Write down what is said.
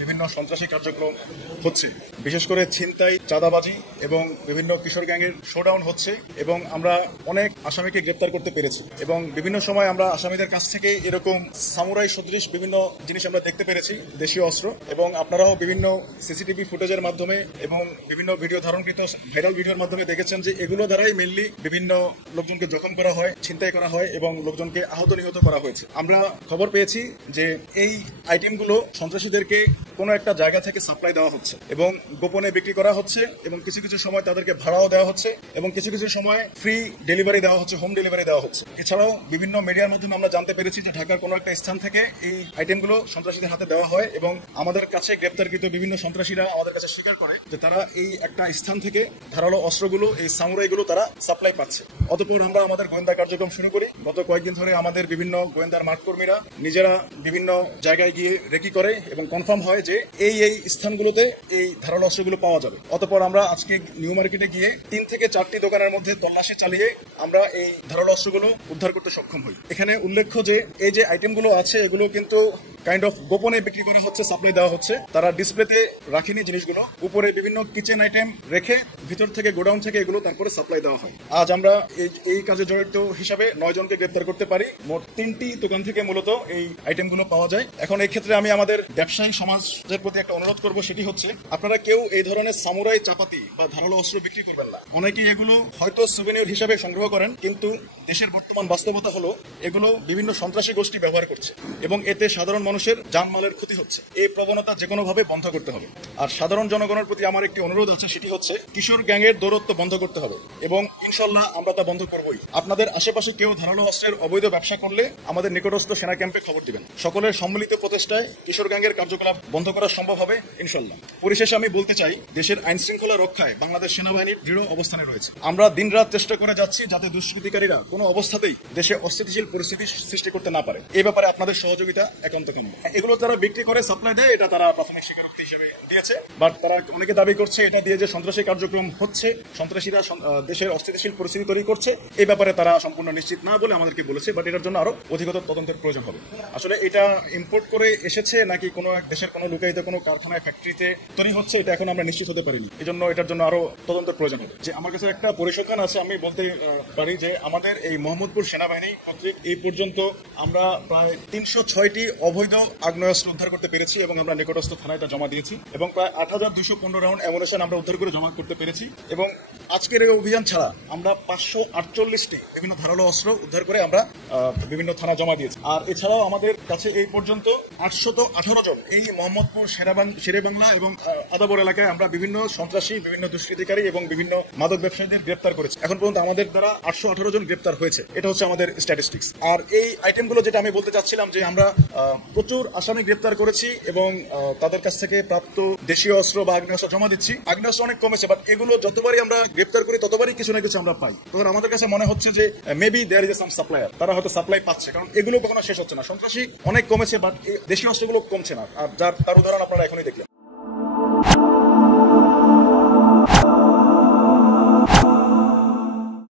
বিভিন্ন সন্ত্রাসী কার্যক্রম হচ্ছে, বিশেষ করে ছিনতাই, চাঁদাবাজি এবং বিভিন্ন কিশোর গ্যাংয়ের শোডাউন হচ্ছে এবং আমরা অনেক আসামিকে গ্রেপ্তার করতে পেরেছি এবং বিভিন্ন সময় আমরা আসামিদের কাছ থেকে এরকম সামুরাই সদৃশ বিভিন্ন জিনিস আমরা দেখতে পেরেছি, দেশীয় অস্ত্র। এবং আপনারাও বিভিন্ন সিসিটিভি ফুটেজের মাধ্যমে এবং বিভিন্ন ভিডিও ধারণকৃত ভাইরাল ভিডিওর মাধ্যমে দেখেছেন যে এগুলো দ্বারাই মেনলি বিভিন্ন লোকজনকে জখম করা হয়, ছিনতাই করা হয় এবং লোকজনকে আহত নিহত করা হয়েছে। আমরা খবর পেয়েছি যে এই আইটেমগুলো সন্ত্রাসীদেরকে কোনো একটা জায়গা থেকে সাপ্লাই দেওয়া হচ্ছে এবং গোপনে বিক্রি করা হচ্ছে এবং কিছু কিছু সময় তাদেরকে ভাড়াও দেওয়া হচ্ছে এবং কিছু কিছু সময় ফ্রি ডেলিভারি দেওয়া হচ্ছে, হোম ডেলিভারি দেওয়া হচ্ছে। এছাড়াও বিভিন্ন মিডিয়ার মাধ্যমে আমরা জানতে পেরেছি যে ঢাকার কোনো একটা স্থান থেকে এই আইটেমগুলো সন্ত্রাসীদের হাতে দেওয়া হয় এবং আমাদের কাছে গ্রেপ্তারকৃত বিভিন্ন সন্ত্রাসীরা আমাদের কাছে স্বীকার করে যে তারা এই একটা স্থান থেকে ধারালো অস্ত্রগুলো, এই সামুরাইগুলো তারা সাপ্লাই পাচ্ছে। অতঃপর আমরা আমাদের গোয়েন্দা কার্যক্রম শুরু করি। গত কয়েকদিন ধরে আমাদের বিভিন্ন গোয়েন্দার মাঠকর্মীরা নিজেরা বিভিন্ন জায়গায় গিয়ে রেকি করে এবং কনফার্ম হয় যে এই স্থানগুলোতে এই ধারালো অস্ত্রগুলো পাওয়া যাবে। অতঃপর আমরা আজকে নিউ মার্কেটে গিয়ে 3 থেকে 4টি দোকানের মধ্যে তল্লাশি চালিয়ে আমরা এই ধারালো অস্ত্রগুলো উদ্ধার করতে সক্ষম হই। এখানে উল্লেখ্য যে এই যে আইটেমগুলো আছে এগুলো কিন্তু কাইন্ড অফ গোপনে বিক্রি করা হচ্ছে, সাপ্লাই দেওয়া হচ্ছে। তারা ডিসপ্লেতে রাখেনি জিনিসগুলো, উপরে বিভিন্ন কিচেন আইটেম রেখে ভিতর থেকে গোডাউন থেকে এগুলো তারপরে সাপ্লাই দেওয়া হয়। আজ আমরা এই কাজে জড়িত হিসাবে 9 জনকে গ্রেপ্তার করতে পারি। মোট 3টি দোকান থেকে মূলত এই আইটেমগুলো পাওয়া যায়। এখন এই ক্ষেত্রে আমি আমাদের ব্যবসায়ী সমাজের প্রতি একটা অনুরোধ করব, সেটি হচ্ছে আপনারা কেউ এই ধরনের সামুরাই চাপাতি বা ধারালো অস্ত্র বিক্রি করবেন না। অনেকেই এগুলো হয়তো সুভেনির হিসাবে সংগ্রহ করেন, কিন্তু দেশের বর্তমান বাস্তবতা হলো এগুলো বিভিন্ন সন্ত্রাসী গোষ্ঠী ব্যবহার করছে এবং এতে সাধারণ মানুষের জানমালের ক্ষতি হচ্ছে। এই প্রবণতা যে কোনোভাবে বন্ধ করতে হবে। আর সাধারণ জনগণের প্রতি আমার একটি অনুরোধ আছে, সেটি হচ্ছে কিশোর গ্যাংয়ের দৌরত্ব বন্ধ করতে হবে এবং ইনশাল্লাহ আমরা তা বন্ধ করবই। আপনাদের আশেপাশে কেউ ধারালো অস্ত্রের অবৈধ ব্যবসা করলে আমাদের নিকটস্থ সেনা ক্যাম্পে খবর দিবেন। সকলের সম্মিলিত প্রচেষ্টায় কিশোর গ্যাংয়ের কার্যকলাপ বন্ধ করা সম্ভব হবে ইনশাল্লাহ। পরিশেষে আমি বলতে চাই, দেশের আইন শৃঙ্খলা রক্ষায় বাংলাদেশ সেনাবাহিনীর দৃঢ় অবস্থানে রয়েছে। আমরা দিনরাত চেষ্টা করে যাচ্ছি যাতে দুষ্কৃতিকারীরা কোনো অবস্থাতেই দেশে অস্থিতিশীল পরিস্থিতি সৃষ্টি করতে না পারে। এই ব্যাপারে আপনাদের সহযোগিতা একান্ত কাম্য। এগুলো তারা বিক্রি করে সাপ্লাই দেয়, এটা তারা প্রাথমিক স্বীকারোক্তি হিসেবে দিয়েছে, বাট তারা অনেকে দাবি করছে এটা দিয়ে যে সন্ত্রাসী কার্যক্রম হচ্ছে, সন্ত্রাসীরা দেশের অস্থিতিশীল পরিস্থিতি তৈরি করছে, এই ব্যাপারে তারা সম্পূর্ণ নিশ্চিত না বলে আমাদেরকে বলেছে। বাট এটার জন্য আরো অধিকতর তদন্তের প্রয়োজন হবে। আসলে এটা ইম্পোর্ট করে এসেছে নাকি কোনো এক দেশের কোনো লুকায়িত কোনো কারখানায়, ফ্যাক্টরিতে তৈরি হচ্ছে, এটা এখন আমরা নিশ্চিত হতে পারিনি। এজন্য এটার জন্য আরো তদন্তের প্রয়োজন হবে। যে আমার কাছে একটা পরিসংখ্যান আছে, আমি বলতে পারি যে আমাদের এই মোহাম্মদপুর সেনাবাহিনী কর্তৃক এই পর্যন্ত আমরা প্রায় 306টি অবৈধ আগ্নেয়াস্ত্র উদ্ধার করতে পেরেছি এবং আমরা নিকটস্থ থানায় তা জমা দিয়েছি এবং প্রায় 8215 রাউন্ড অ্যামুনিশন আমরা উদ্ধার করে জমা করতে পেরেছি। এবং আজকের এই অভিযান ছাড়া আমরা 548টি বিভিন্ন ধারালো অস্ত্র উদ্ধার করে আমরা বিভিন্ন থানা জমা দিয়েছি। আর এছাড়াও আমাদের কাছে এই পর্যন্ত 818 জন এই মোহাম্মদপুর শেরেবাংলা এবং আদাবর এলাকায় আমরা বিভিন্ন সন্ত্রাসী, বিভিন্ন দুষ্কৃতিকারী এবং বিভিন্ন মাদক ব্যবসায়ীদের গ্রেপ্তার করেছি। এখন পর্যন্ত আমাদের দ্বারা 818 জন গ্রেপ্তার হয়েছে। এটা হচ্ছে আমাদের স্ট্যাটিস্টিক্স। আর এই আইটেমগুলো যেটা আমি বলতে চাচ্ছিলাম যে আমরা প্রচুর আসামি গ্রেপ্তার করেছি এবং তাদের কাছ থেকে প্রাপ্ত দেশীয় অস্ত্র বা আগ্নেয়াস্ত্র জমা দিচ্ছি। আগ্নেয়াস্ত্র অনেক কমেছে, বাট এগুলো যতবারই আমরা গ্রেপ্তার করি ততবারই কিছু না কিছু আমরা পাই। তখন আমাদের কাছে মনে হচ্ছে যে maybe there is some supplier, তারা হয়তো সাপ্লাই পাচ্ছে, কারণ এগুলো কখনো শেষ হচ্ছে না। সন্ত্রাসী অনেক কমেছে, বাট দেশীয় অস্ত্রগুলো কমছে না। আর তার উদাহরণ আপনারা এখনই দেখলেন।